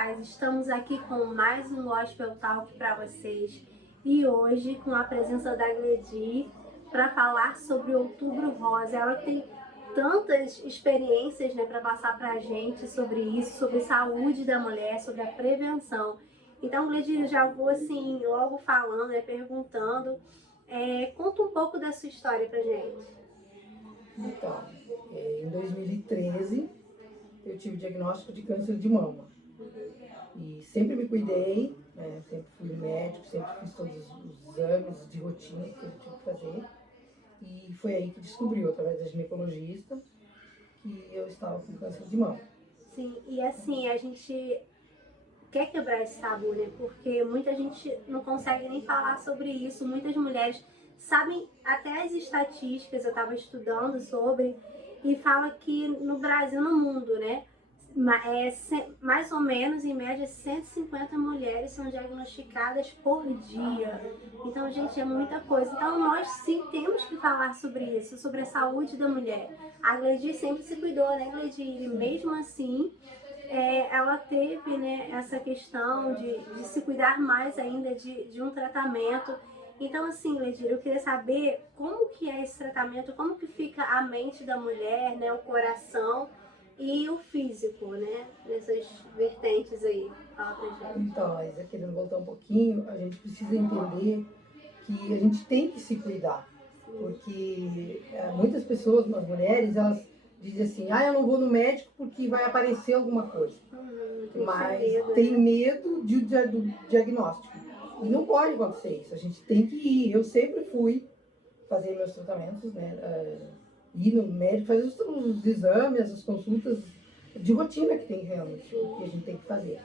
paz. Estamos aqui com mais um Gospel Talk para vocês e hoje com a presença da Gledi para falar sobre o Outubro Rosa. Ela tem tantas experiências, né, para passar para a gente sobre isso, sobre saúde da mulher, sobre a prevenção. Então, Gledi, eu já vou assim logo falando, perguntando, conta um pouco da sua história para gente. Então, em 2013, eu tive diagnóstico de câncer de mama. E sempre me cuidei, né? Sempre fui no médico, sempre fiz todos os exames de rotina que eu tinha que fazer. E foi aí que descobriu, através da ginecologista, que eu estava com câncer de mama. Sim, e assim, a gente quer quebrar esse tabu, né? Porque muita gente não consegue nem falar sobre isso. Muitas mulheres sabem até as estatísticas, eu estava estudando sobre, e fala que no Brasil, no mundo, né? Mais ou menos, em média, 150 mulheres são diagnosticadas por dia. Então, gente, é muita coisa. Então, nós sim temos que falar sobre isso, sobre a saúde da mulher. A Gledi sempre se cuidou, né, Gledi? E mesmo assim, ela teve, né, essa questão de se cuidar mais ainda de um tratamento. Então, assim, Ledir, eu queria saber como que é esse tratamento, como que fica a mente da mulher, né, o coração e o físico, né, nessas vertentes aí. Fala pra gente. Então, Isa, querendo voltar um pouquinho, a gente precisa entender que a gente tem que se cuidar. Porque muitas pessoas, umas mulheres, elas dizem assim, eu não vou no médico porque vai aparecer alguma coisa. Mas tem medo do diagnóstico. E não pode acontecer isso, a gente tem que ir. Eu sempre fui fazer meus tratamentos, né? Ir no médico, fazer os exames, as consultas de rotina que tem realmente, que a gente tem que fazer.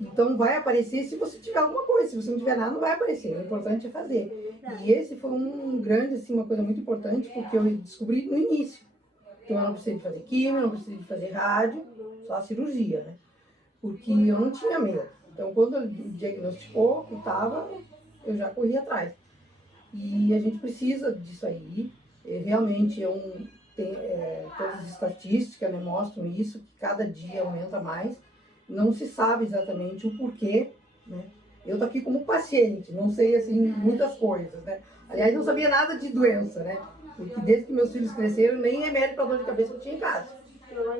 Então vai aparecer se você tiver alguma coisa, se você não tiver nada, não vai aparecer. O importante é fazer. E esse foi um grande, assim, uma coisa muito importante, porque eu descobri no início. Então eu não precisei de fazer quimio, não precisei de fazer rádio, só a cirurgia, né? Porque eu não tinha medo. Então quando ele diagnosticou que estava, eu já corri atrás. E a gente precisa disso aí. Realmente todas as estatísticas, né, mostram isso, que cada dia aumenta mais. Não se sabe exatamente o porquê, né? Eu tô aqui como paciente, não sei assim muitas coisas, né? Aliás, não sabia nada de doença, né? Porque desde que meus filhos cresceram, nem remédio para dor de cabeça eu tinha em casa.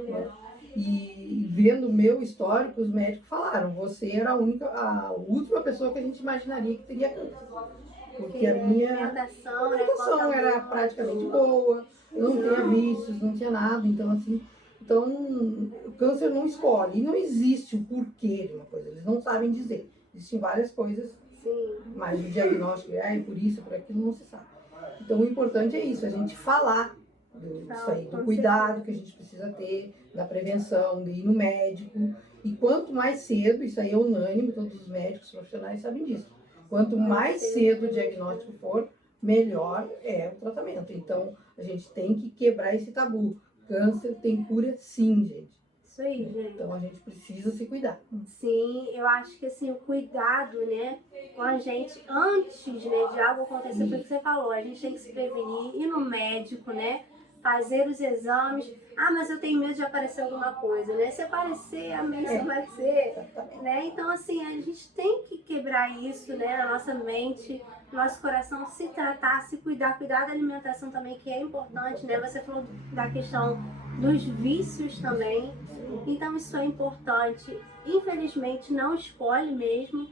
Né? E vendo o meu histórico, os médicos falaram, você era a última pessoa que a gente imaginaria que teria câncer. Porque a minha alimentação era praticamente boa, eu não tinha vícios, não tinha nada, então assim, o câncer não escolhe, e não existe o porquê de uma coisa, eles não sabem dizer. Existem várias coisas, mas o diagnóstico por isso, por aquilo, não se sabe. Então o importante é isso, a gente falar disso aí, do cuidado que a gente precisa ter, da prevenção, de ir no médico, e quanto mais cedo, isso aí é unânime, todos os médicos profissionais sabem disso. Quanto mais cedo o diagnóstico for, melhor é o tratamento. Então, a gente tem que quebrar esse tabu. Câncer tem cura sim, gente. Isso aí, gente. Então, a gente precisa se cuidar. Sim, eu acho que assim, o cuidado, né, com a gente, antes, né, de algo acontecer, foi o que você falou, a gente tem que se prevenir, ir no médico, né, fazer os exames. Mas eu tenho medo de aparecer alguma coisa, né? Se aparecer, amém, se aparecer, né? Então, assim, a gente tem que quebrar isso, né, na nossa mente, no nosso coração, se tratar, se cuidar da alimentação também, que é importante, né? Você falou da questão dos vícios também, então isso é importante. Infelizmente não escolhe mesmo,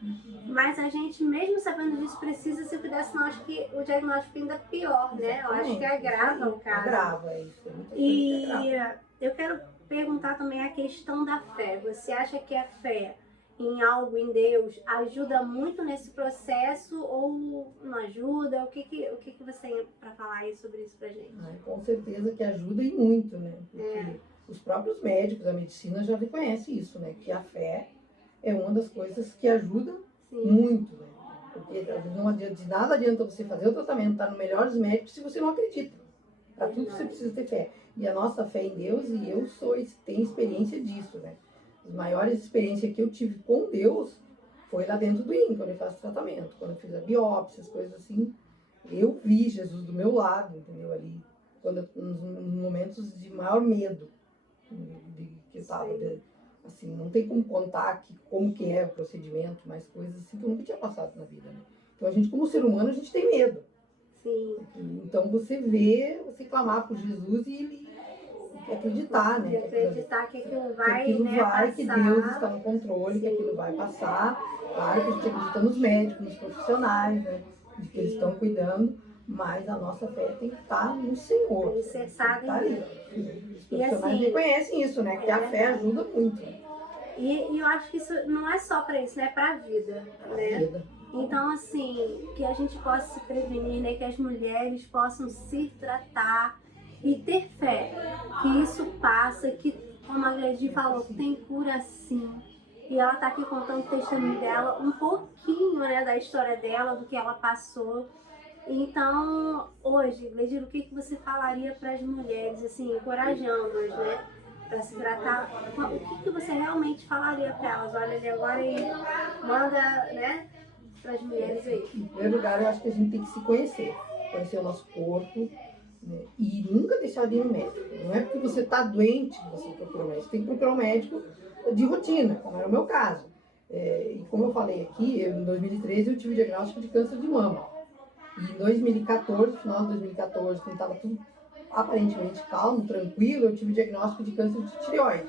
mas a gente, mesmo sabendo disso, precisa se cuidar, senão acho que o diagnóstico ainda é pior, né? Eu acho que agrava o caso. Agrava isso. E eu quero perguntar também a questão da fé. Você acha que a fé em algo, em Deus, ajuda muito nesse processo ou não ajuda? O que você tem para falar aí sobre isso pra gente? Com certeza que ajuda e muito, né? Porque os próprios médicos, a medicina já reconhece isso, né? Que a fé é uma das coisas que ajuda muito, né? Porque não adianta, de nada adianta você fazer o tratamento, estar no melhor dos médicos se você não acredita. Para tudo você precisa ter fé. E a nossa fé em Deus, e eu tenho experiência disso, né? As maiores experiências que eu tive com Deus foi lá dentro do INCA, quando eu faço tratamento, quando eu fiz a biópsia, as coisas assim. Eu vi Jesus do meu lado, entendeu? Ali, nos momentos de maior medo que eu estava. assim, não tem como contar como que é o procedimento, mais coisas assim que eu nunca tinha passado na vida, né? Então a gente, como ser humano, a gente tem medo. Sim. Então você clamar por Jesus e ele acreditar, né? E acreditar que aquilo vai, que aquilo né, vai, passar. que Deus está no controle, Sim. que aquilo vai passar. Claro que a gente acredita nos médicos, nos profissionais, né? De que eles estão cuidando, mas a nossa fé tem que estar no Senhor. Alicerçada em Deus. Os E profissionais assim, reconhecem isso, né? Que a fé ajuda muito. E eu acho que isso não é só para isso, né? É para a vida, né? Então, assim, que a gente possa se prevenir, né? Que as mulheres possam se tratar e ter fé. Que isso passa, que, como a Gleide falou, tem cura sim. E ela tá aqui contando o testemunho dela, um pouquinho, né, da história dela, do que ela passou. Então, hoje, Gleide, o que você falaria para as mulheres, assim, encorajando-as, né? Para se tratar, o que você realmente falaria para elas? Olha ali agora e manda, né, para as mulheres aí. Em primeiro lugar, eu acho que a gente tem que se conhecer o nosso corpo, né? E nunca deixar de ir no médico. Não é porque você está doente que você procura um médico, tem que procurar um médico de rotina, como era o meu caso. E como eu falei aqui, em 2013 eu tive o diagnóstico de câncer de mama. E em 2014, final de 2014, quando estava tudo aparentemente calmo, tranquilo, eu tive o diagnóstico de câncer de tireoide.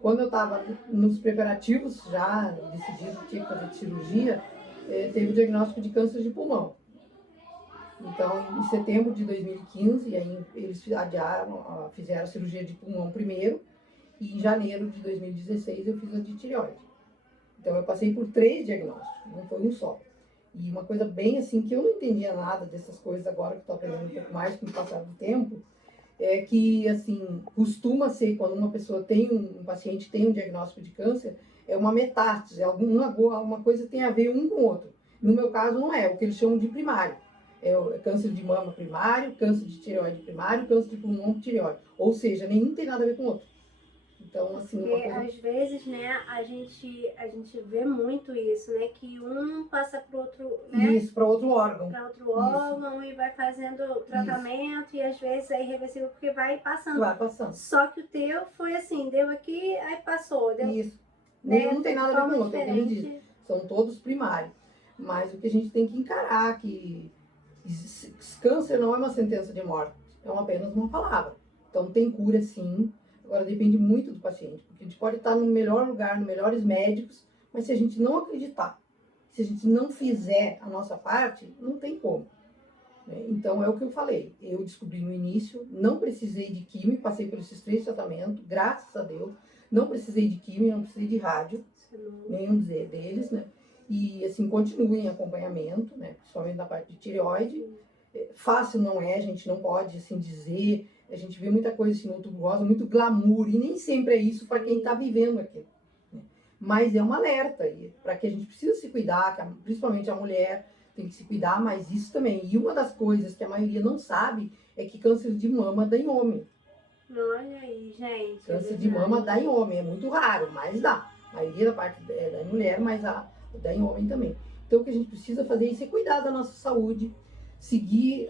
Quando eu estava nos preparativos, já decidido que tinha que fazer cirurgia, teve o diagnóstico de câncer de pulmão. Então, em setembro de 2015, aí eles adiaram, fizeram a cirurgia de pulmão primeiro, e em janeiro de 2016 eu fiz a de tireoide. Então, eu passei por 3 diagnósticos, não foi um só. E uma coisa bem assim, que eu não entendia nada dessas coisas agora, que estou aprendendo um pouco mais com o passar do tempo, é que, assim, costuma ser, quando uma pessoa tem um paciente tem um diagnóstico de câncer, é uma metástase, alguma coisa tem a ver um com o outro. No meu caso, não é, o que eles chamam de primário. É câncer de mama primário, câncer de tireoide primário, câncer de pulmão tireoide. Ou seja, nenhum tem nada a ver com o outro. Então, assim, porque às vezes, né, a gente vê muito isso, né, que um passa para outro, né? Isso, para outro órgão. Para outro órgão e vai fazendo tratamento e às vezes é irreversível porque vai passando. Vai passando. Só que o teu foi assim, deu aqui, aí passou. Deu, isso. Né, Nenhum tem nada a ver com o outro, é o que ele diz. diferente. São todos primários. Mas o que a gente tem que encarar que câncer não é uma sentença de morte, é apenas uma palavra. Então tem cura sim, agora depende muito do paciente, porque a gente pode estar no melhor lugar, nos melhores médicos, mas se a gente não acreditar, se a gente não fizer a nossa parte, não tem como. Então é o que eu falei, eu descobri no início, não precisei de químio, passei por esses 3 tratamentos, graças a Deus, não precisei de químio, não precisei de rádio, nenhum deles, né? E assim, continuo em acompanhamento, né? Principalmente na parte de tireoide. Fácil não é, a gente não pode assim dizer, a gente vê muita coisa assim no Outubro Rosa, muito glamour, e nem sempre é isso para quem está vivendo aquilo. Né? Mas é um alerta, para que a gente precisa se cuidar, principalmente a mulher tem que se cuidar, mas isso também. E uma das coisas que a maioria não sabe é que câncer de mama dá em homem. Olha aí, gente. Câncer de mama dá em homem, é muito raro, mas dá. A maioria da parte é da mulher, mas dá em homem também. Então o que a gente precisa fazer é cuidar da nossa saúde, seguir,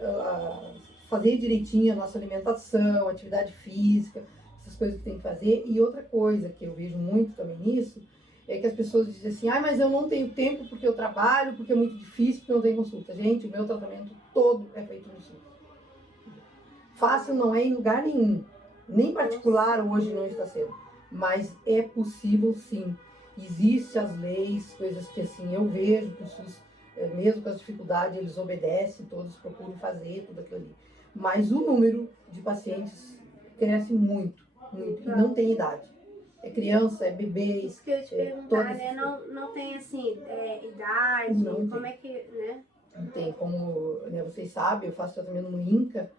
fazer direitinho a nossa alimentação, atividade física, essas coisas que tem que fazer. E outra coisa que eu vejo muito também nisso, é que as pessoas dizem assim, mas eu não tenho tempo porque eu trabalho, porque é muito difícil, porque eu não tenho consulta. Gente, o meu tratamento todo é feito no SUS. Fácil não é em lugar nenhum, nem particular hoje não está sendo, mas é possível sim. Existem as leis, coisas que assim eu vejo que o SUS, mesmo com as dificuldades, eles obedecem, todos procuram fazer tudo aquilo ali. Mas o número de pacientes cresce muito, muito, e não tem idade. É criança, é bebê. Isso que eu ia te perguntar, né? Não tem assim, idade, não como tem. É que, né? Não tem, como, né, vocês sabem, eu faço tratamento no INCA,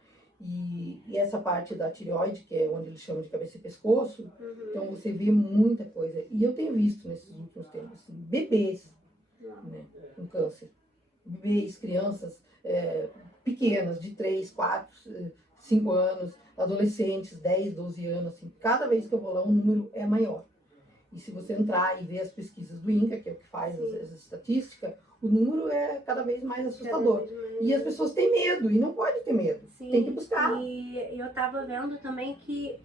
e essa parte da tireoide, que é onde eles chamam de cabeça e pescoço, então você vê muita coisa. E eu tenho visto nesses últimos tempos, assim, bebês, né, com câncer. Bebês, crianças pequenas, de 3, 4, 5 anos, adolescentes, 10, 12 anos, assim, cada vez que eu vou lá, o número é maior. E se você entrar e ver as pesquisas do INCA, que é o que faz as estatísticas, o número é cada vez mais assustador. E as pessoas têm medo, e não pode ter medo. Sim, tem que buscar. E eu tava vendo também que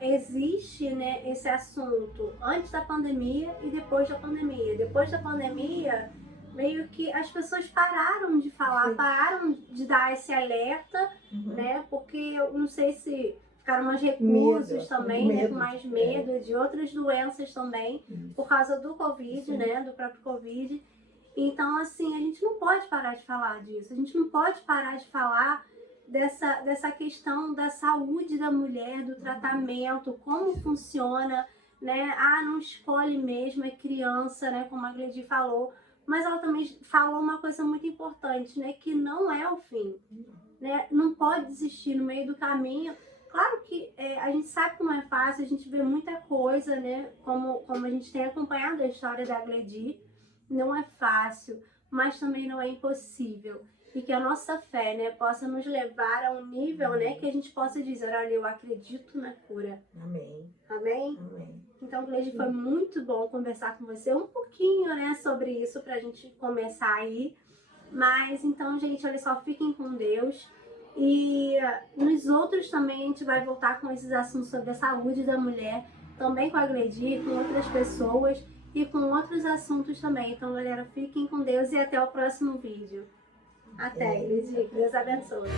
existe, né, esse assunto antes da pandemia e depois da pandemia. Depois da pandemia, meio que as pessoas pararam de falar, pararam de dar esse alerta, né? Porque eu não sei se ficaram mais reclusos também, né? Com mais medo de outras doenças também, por causa do Covid, né? Do próprio Covid. Então, assim, a gente não pode parar de falar disso. A gente não pode parar de falar dessa questão da saúde da mulher, do tratamento, como funciona, né? Ah, não escolhe mesmo, é criança, né? Como a Gledi falou. Mas ela também falou uma coisa muito importante, né? Que não é o fim, né? Não pode desistir no meio do caminho. Claro que a gente sabe que não é fácil, a gente vê muita coisa, né? Como a gente tem acompanhado a história da Gledi, não é fácil, mas também não é impossível. E que a nossa fé, né, possa nos levar a um nível, né, que a gente possa dizer, olha, eu acredito na cura. Amém. Amém? Amém. Então, Gledi, foi muito bom conversar com você um pouquinho, né, sobre isso, pra gente começar aí. Mas, então, gente, olha só, fiquem com Deus. E nos outros também a gente vai voltar com esses assuntos sobre a saúde da mulher, também com a Gledi, com outras pessoas e com outros assuntos também. Então, galera, fiquem com Deus e até o próximo vídeo. Até, Gledi. Deus abençoe.